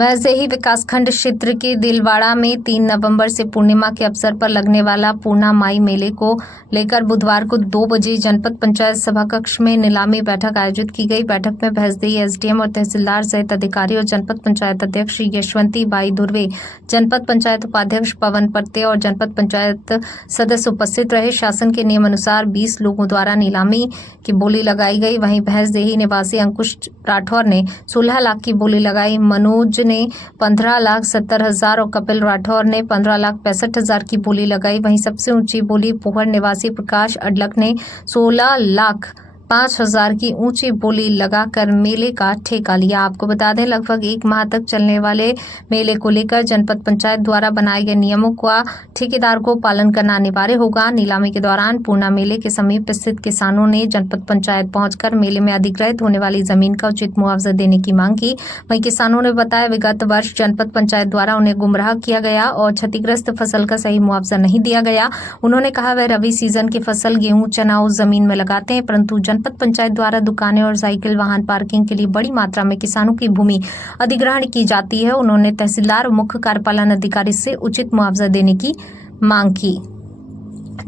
वैसे विकासखंड क्षेत्र के दिलवाड़ा में 3 नवंबर से पूर्णिमा के अवसर पर लगने वाला पूर्णा माई मेले को लेकर बुधवार को 2 बजे जनपद पंचायत सभा कक्ष में नीलामी बैठक आयोजित की गई। बैठक में भैंसदेही एसडीएम और तहसीलदार सहित अधिकारी और जनपद पंचायत अध्यक्ष यशवंती बाई दुर्वे, जनपद पंचायत उपाध्यक्ष पवन परते और जनपद पंचायत सदस्य उपस्थित रहे। शासन के नियम अनुसार 20 लोगों द्वारा नीलामी की बोली लगाई गई। वहीं भैंसदेही निवासी अंकुश राठौर ने 16 लाख की बोली लगाई। मनोज ने 15,70,000 और कपिल राठौर ने 15,65,000 की बोली लगाई। वहीं सबसे ऊंची बोली पोहर निवासी प्रकाश अडलक ने 16,05,000 की ऊंची बोली लगाकर मेले का ठेका लिया। आपको बता दें, लगभग 1 माह तक चलने वाले मेले को लेकर जनपद पंचायत द्वारा बनाए गए नियमों का ठेकेदार को पालन करना अनिवार्य होगा। नीलामी के दौरान पूर्णा मेले के समीप स्थित किसानों ने जनपद पंचायत पहुंचकर मेले में अधिग्रहित होने वाली जमीन का उचित मुआवजा देने की मांग की। वहीं किसानों ने बताया, विगत वर्ष जनपद पंचायत द्वारा उन्हें गुमराह किया गया और क्षतिग्रस्त फसल का सही मुआवजा नहीं दिया गया। उन्होंने कहा, वह रबी सीजन की फसल गेहूं चना उस जमीन में लगाते हैं, परंतु जनपद पंचायत द्वारा दुकानें और साइकिल वाहन पार्किंग के लिए बड़ी मात्रा में किसानों की भूमि अधिग्रहण की जाती है। उन्होंने तहसीलदार और मुख्य कार्यपालन अधिकारी से उचित मुआवजा देने की मांग की।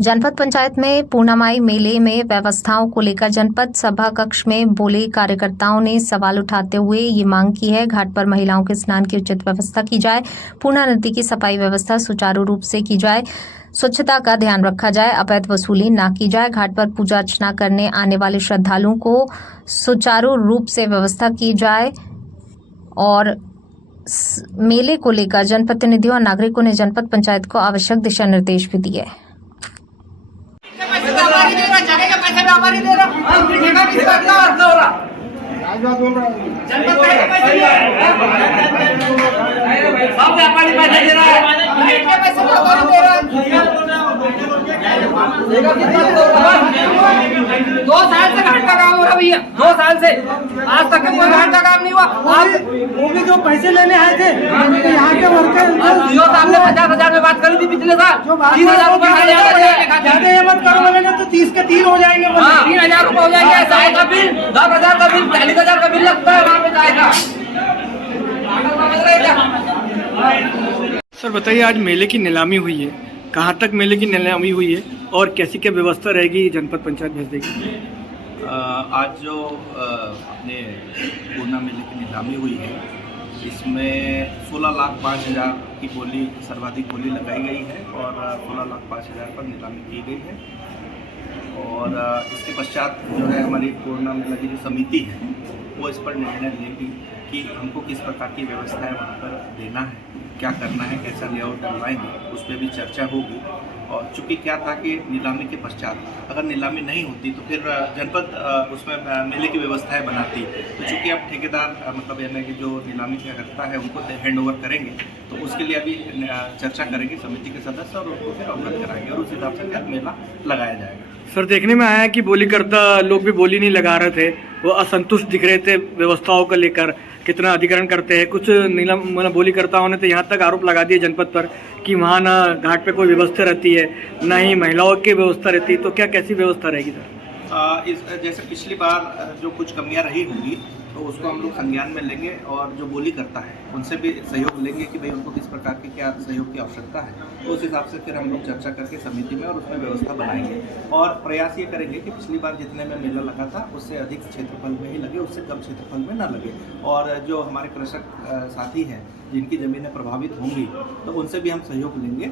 जनपद पंचायत में पूर्णमाई मेले में व्यवस्थाओं को लेकर जनपद सभा कक्ष में बोले कार्यकर्ताओं ने सवाल उठाते हुए ये मांग की है, घाट पर महिलाओं के स्नान की उचित व्यवस्था की जाए, पूर्णा नदी की सफाई व्यवस्था सुचारू रूप से की जाए, स्वच्छता का ध्यान रखा जाए, अवैध वसूली ना की जाए, घाट पर पूजा अर्चना करने आने वाले श्रद्धालुओं को सुचारू रूप से व्यवस्था की जाए। और मेले को लेकर जनप्रतिनिधियों और नागरिकों ने जनपद पंचायत को आवश्यक दिशा निर्देश भी दिए। दो साल से घाट का काम हो रहा भैया, 2 साल से आज तक कोई घाट का काम नहीं हुआ। आज वो भी जो पैसे लेने आए थे यहाँ के वर्कर जो आपने 50,000 में बात करी थी पिछले साल, 30,000 रुपए ज्यादा ये मत करो, मैंने तो 30 के 3 हो जाएंगे। 3,000 रुपए हो जाएंगे। चाय का बिल 10,000 का बिल 40,000 का बिल लगता है वहाँ पे चाय का। सर बताइए, आज मेले की नीलामी हुई है, कहाँ तक मेले की नीलामी हुई है और कैसी क्या व्यवस्था रहेगी जनपद पंचायत भैंसदेही की? आज जो अपने पूर्णा मेले की नीलामी हुई है, इसमें 16,05,000 की बोली सर्वाधिक बोली लगाई गई है और 16,05,000 पर नीलामी की गई है। और इसके पश्चात जो है हमारी पूर्णा मेला की जो समिति है वो इस पर निर्णय लेगी कि हमको किस प्रकार की व्यवस्था है वहाँ पर देना है, क्या करना है, कैसा लेआउट डलवाएंगे, उस पर भी चर्चा होगी। और चूँकि क्या था कि नीलामी के पश्चात अगर नीलामी नहीं होती तो फिर जनपद उसमें मेले की व्यवस्थाएं बनाती। तो चूँकि अब ठेकेदार मतलब यानी कि जो नीलामी करता है उनको हैंड ओवर करेंगे, तो उसके लिए अभी चर्चा करेंगे समिति के सदस्य और उनको फिर अवगत कराएंगे और उस हिसाब से फिर मेला लगाया जाएगा। सर देखने में आया है कि बोली करता लोग भी बोली नहीं लगा रहे थे, वो असंतुष्ट दिख रहे थे व्यवस्थाओं को लेकर, कितना अधिग्रहण करते हैं। कुछ नीलम बोली करताओं ने तो यहाँ तक आरोप लगा दिए जनपद पर कि वहाँ ना घाट पे कोई व्यवस्था रहती है, ना ही महिलाओं की व्यवस्था रहती है। तो क्या कैसी व्यवस्था रहेगी सर? जैसे पिछली बार जो कुछ कमियां रही होंगी तो उसको हम लोग संज्ञान में लेंगे और जो बोली करता है उनसे भी सहयोग लेंगे कि भाई उनको किस प्रकार की क्या सहयोग की आवश्यकता है। तो उस हिसाब से फिर हम लोग चर्चा करके समिति में और उसमें व्यवस्था बनाएंगे और प्रयास ये करेंगे कि पिछली बार जितने में मेला लगा था उससे अधिक क्षेत्रफल में ही लगे, उससे कम क्षेत्रफल में ना लगे। और जो हमारे कृषक साथी हैं जिनकी ज़मीनें प्रभावित होंगी तो उनसे भी हम सहयोग लेंगे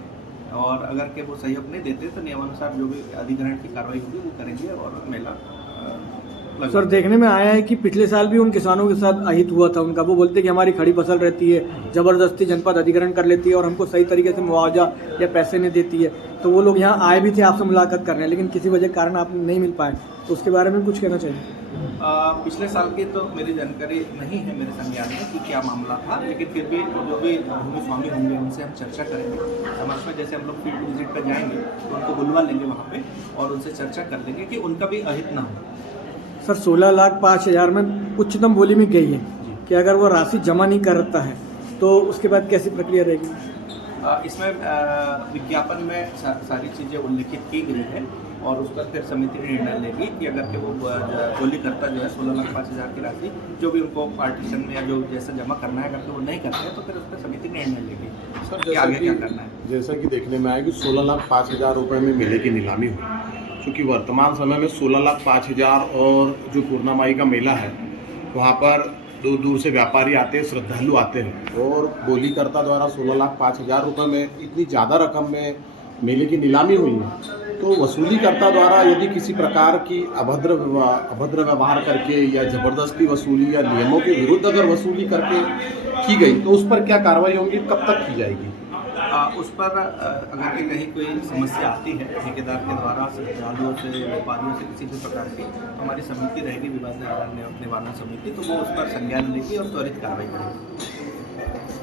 और अगर के वो सहयोग नहीं देते तो नियमानुसार जो भी अधिग्रहण की कार्रवाई होगी वो करेंगे और मेला। सर देखने में आया है कि पिछले साल भी उन किसानों के साथ अहित हुआ था उनका, वो बोलते कि हमारी खड़ी फसल रहती है, ज़बरदस्ती जनपद अधिग्रहण कर लेती है और हमको सही तरीके से मुआवजा या पैसे नहीं देती है। तो वो लोग यहाँ आए भी थे आपसे मुलाकात करने, लेकिन किसी वजह के कारण आप नहीं मिल पाए, तो उसके बारे में कुछ कहना चाहिए? पिछले साल की तो मेरी जानकारी नहीं है मेरे संज्ञान में कि क्या मामला था, लेकिन फिर भी जो भी भूमि स्वामी होंगे उनसे हम चर्चा करेंगे। समाज में जैसे हम लोग फील्ड विजिट पर जाएंगे तो उनको बुलवा लेंगे वहाँ पे और उनसे चर्चा कर लेंगे कि उनका भी अहित ना हो। सर 16,05,000 में उच्चतम बोली में गई है कि अगर वो राशि जमा नहीं करता है तो उसके बाद कैसी प्रक्रिया रहेगी? इसमें विज्ञापन में सारी चीज़ें उल्लिखित की गई है और उस पर फिर समिति निर्णय लेगी कि अगर के वो बोलीकर्ता जो है 16,05,000 की राशि जो भी उनको पार्टीशन में या जो जैसा जमा करना है अगर के वो नहीं करते हैं तो फिर उस पर समिति निर्णय लेगी सर कि आगे क्या करना है। जैसा कि देखने में आया कि 16,05,000 रुपये में मेले की नीलामी हुई, क्योंकि वर्तमान समय में 16,05,000 और जो पूर्णामाई का मेला है वहाँ पर दूर दूर से व्यापारी आते हैं, श्रद्धालु आते हैं और बोलीकर्ता द्वारा 16,05,000 रुपये में इतनी ज़्यादा रकम में मेले की नीलामी हुई है, तो वसूलीकर्ता द्वारा यदि किसी प्रकार की अभद्र व्यवहार करके या ज़बरदस्ती वसूली या नियमों के विरुद्ध अगर वसूली करके की गई तो उस पर क्या कार्रवाई होगी, कब तक की जाएगी? उस पर अगर के कहीं कोई समस्या आती है ठेकेदार के द्वारा श्रद्धालुओं से, व्यापारियों से, किसी भी प्रकार की, तो हमारी समिति रहेगी विवाद निवारण समिति, तो वो उस पर संज्ञान लेगी और त्वरित कार्रवाई करेगी।